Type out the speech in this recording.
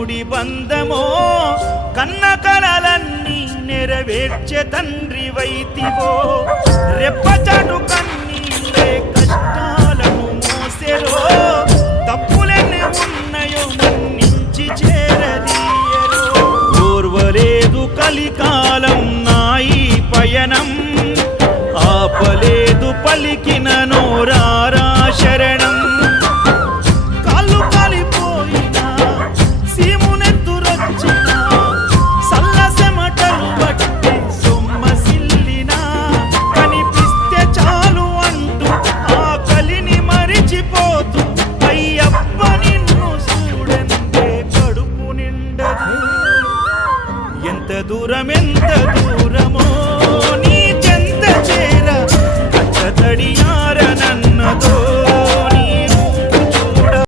ముడి బంధమో కన్న కలలన్నీ నెరవేర్చే తండ్రి వైతివో. రెప్పచడు కన్నీళ్ళే కష్టాలను మోసెరో. తప్పులెన్ని ఉన్నాయో మన్నించి చేరదీయరో. ఓర్వలేదు కలికాలం నాయి పయనం. ఆపలేదు పలికిన దూరమెంత దూరమో